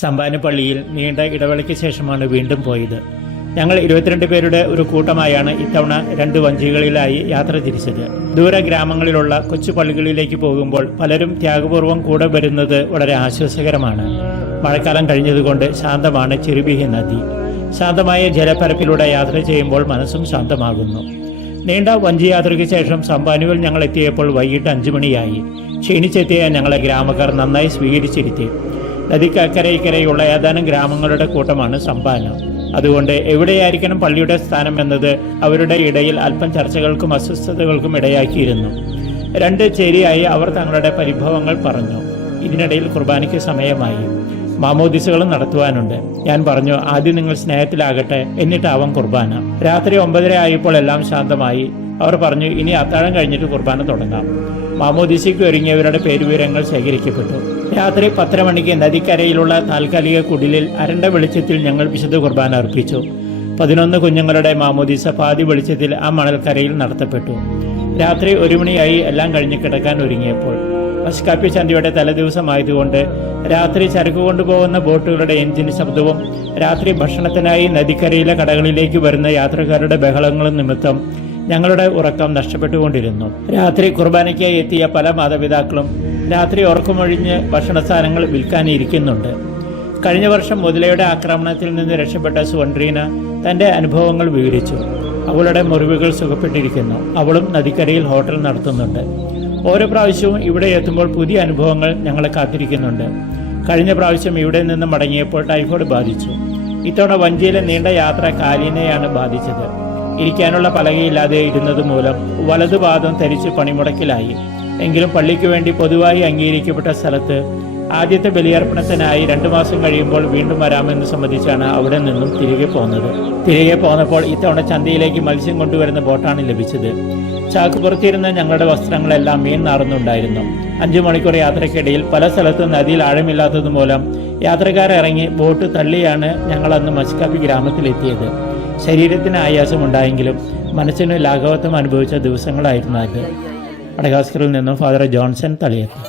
സമ്പാന പള്ളിയിൽ നീണ്ട ഇടവേളയ്ക്ക് ശേഷമാണ് വീണ്ടും പോയത്. ഞങ്ങൾ 22 പേരുടെ ഒരു കൂട്ടമായാണ് ഇത്തവണ 2 വഞ്ചികളിലായി യാത്ര തിരിച്ചത്. ദൂര ഗ്രാമങ്ങളിലുള്ള കൊച്ചു പള്ളികളിലേക്ക് പോകുമ്പോൾ പലരും ത്യാഗപൂർവ്വം കൂടെ വരുന്നത് വളരെ ആശ്വാസകരമാണ്. മഴക്കാലം കഴിഞ്ഞതുകൊണ്ട് ശാന്തമാണ് ചെറുബിഹി നദി. ശാന്തമായ ജലപ്പരപ്പിലൂടെ യാത്ര ചെയ്യുമ്പോൾ മനസ്സും ശാന്തമാകുന്നു. നീണ്ട വഞ്ചി യാത്രയ്ക്ക് ശേഷം സമ്പാനുവിൽ ഞങ്ങൾ എത്തിയപ്പോൾ വൈകിട്ട് 5 മണിയായി. ക്ഷീണിച്ചെത്തിയ ഞങ്ങളെ ഗ്രാമക്കാർ നന്നായി സ്വീകരിച്ചിരുത്തി. നദിക്കക്കരയ്ക്കരയുള്ള ഏതാനും ഗ്രാമങ്ങളുടെ കൂട്ടമാണ് സമ്പാന. അതുകൊണ്ട് എവിടെയായിരിക്കണം പള്ളിയുടെ സ്ഥാനം എന്നത് അവരുടെ ഇടയിൽ അല്പം ചർച്ചകൾക്കും അസ്വസ്ഥതകൾക്കും ഇടയാക്കിയിരുന്നു. 2 ചേരിയായി അവർ തങ്ങളുടെ പരിഭവങ്ങൾ പറഞ്ഞു. ഇതിനിടയിൽ കുർബാനയ്ക്ക് സമയമായി. മാമോദിസകളും നടത്തുവാനുണ്ട്. ഞാൻ പറഞ്ഞു, ആദ്യം നിങ്ങൾ സ്നേഹത്തിലാകട്ടെ, എന്നിട്ടാവാം കുർബാന. രാത്രി 9:30 ആയപ്പോൾ എല്ലാം ശാന്തമായി. അവർ പറഞ്ഞു, ഇനി അത്താഴം കഴിഞ്ഞിട്ട് കുർബാന തുടങ്ങാം. മാമോദിസയ്ക്ക് ഒരുങ്ങിയവരുടെ പേരുവിവരങ്ങൾ ശേഖരിക്കപ്പെട്ടു. രാത്രി 10:30 മണിക്ക് നദിക്കരയിലുള്ള താൽക്കാലിക കുടിലിൽ അരണ്ട വെളിച്ചത്തിൽ ഞങ്ങൾ വിശുദ്ധ കുർബാന അർപ്പിച്ചു. 11 കുഞ്ഞുങ്ങളുടെ മാമോദിസ പാതി വെളിച്ചത്തിൽ ആ മണൽക്കരയിൽ നടത്തപ്പെട്ടു. രാത്രി 1 മണിയായി എല്ലാം കഴിഞ്ഞ് കിടക്കാൻ ഒരുങ്ങിയപ്പോൾ. മസ്കാപ്പി ചന്തയുടെ തലേദിവസമായതുകൊണ്ട് രാത്രി ചരക്ക് കൊണ്ടുപോകുന്ന ബോട്ടുകളുടെ എഞ്ചിൻ ശബ്ദവും രാത്രി ഭക്ഷണത്തിനായി നദിക്കരയിലെ കടകളിലേക്ക് വരുന്ന യാത്രക്കാരുടെ ബഹളങ്ങളും നിമിത്തം ഞങ്ങളുടെ ഉറക്കം നഷ്ടപ്പെട്ടുകൊണ്ടിരുന്നു. രാത്രി കുർബാനയ്ക്കായി എത്തിയ പല മാതാപിതാക്കളും രാത്രി ഉറക്കമൊഴിഞ്ഞ് ഭക്ഷണസാധനങ്ങൾ വിൽക്കാനിരിക്കുന്നുണ്ട്. കഴിഞ്ഞ വർഷം മുതലയുടെ ആക്രമണത്തിൽ നിന്ന് രക്ഷപ്പെട്ട സുവൻഡ്രീന തന്റെ അനുഭവങ്ങൾ വിവരിച്ചു. അവളുടെ മുറിവുകൾ സുഖപ്പെട്ടിരിക്കുന്നു. അവളും നദിക്കരയിൽ ഹോട്ടൽ നടത്തുന്നുണ്ട്. ഓരോ പ്രാവശ്യവും ഇവിടെ എത്തുമ്പോൾ പുതിയ അനുഭവങ്ങൾ ഞങ്ങളെ കാത്തിരിക്കുന്നുണ്ട്. കഴിഞ്ഞ പ്രാവശ്യം ഇവിടെ നിന്ന് മടങ്ങിയപ്പോൾ ടൈഫോയിഡ് ബാധിച്ചു. ഇത്തവണ വഞ്ചിയിലെ നീണ്ട യാത്ര കാലിനെയാണ് ബാധിച്ചത്. ഇരിക്കാനുള്ള പലകയില്ലാതെ ഇരുന്നത് മൂലം വലതുപാദം ധരിച്ച് പണിമുടക്കിലായി. എങ്കിലും പള്ളിക്ക് വേണ്ടി പൊതുവായി അംഗീകരിക്കപ്പെട്ട സ്ഥലത്ത് ആദ്യത്തെ ബലിയർപ്പണത്തിനായി 2 മാസം കഴിയുമ്പോൾ വീണ്ടും വരാമെന്ന് സംബന്ധിച്ചാണ് അവിടെ നിന്നും തിരികെ പോന്നപ്പോൾ ഇത്തവണ ചന്തയിലേക്ക് മത്സ്യം കൊണ്ടുവരുന്ന ബോട്ടാണ് ലഭിച്ചത്. ചാക്ക് പുറത്തിരുന്ന ഞങ്ങളുടെ വസ്ത്രങ്ങളെല്ലാം മീൻ നാറുന്നുണ്ടായിരുന്നു. 5 മണിക്കൂർ യാത്രയ്ക്കിടയിൽ പല സ്ഥലത്തും നദിയിൽ ആഴമില്ലാത്തത് മൂലം യാത്രക്കാരിറങ്ങി ബോട്ട് തള്ളിയാണ് ഞങ്ങൾ അന്ന് മസ്കാപ്പി ഗ്രാമത്തിലെത്തിയത്. ശരീരത്തിന് ആയാസമുണ്ടായെങ്കിലും മനസ്സിന് ലാഘവത്വം അനുഭവിച്ച ദിവസങ്ങളായിരുന്നു അത്. മഡഗാസ്കറിൽ നിന്നും ഫാദർ ജോൺസൺ തളിയത്ത്.